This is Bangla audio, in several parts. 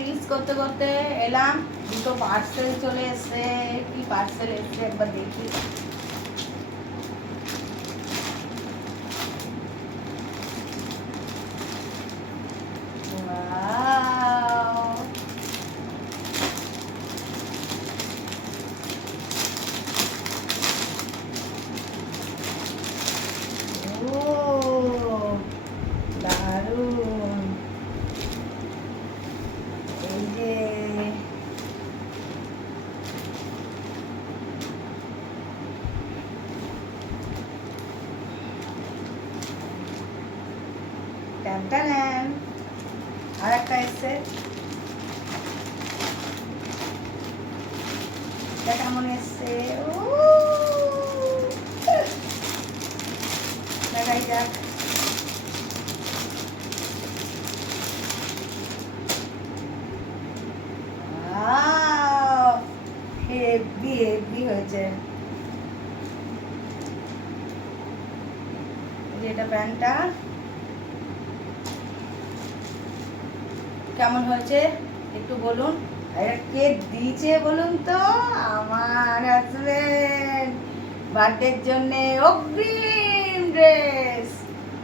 রিলস করতে করতে এলাম, দুটো পার্সেল চলে এসছে। কি পার্সেল এসছে একবার দেখি। দারুন। এই যে টান আর একটা এসছে, এটা কেমন এসছে দেখাই যাক। হেভি হেভি হয়েছে। এটা প্যান্টটা কেমন হয়েছে একটু বলুন। এটা কে দিয়েছে বলুন তো? আমার হাজবেন্ড বার্থডের জন্য অগ্রিম ড্রেস।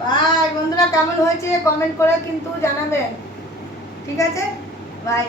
বাই বন্ধুরা, কেমন হয়েছে কমেন্ট করে কিন্তু জানাবেন, ঠিক আছে? বাই।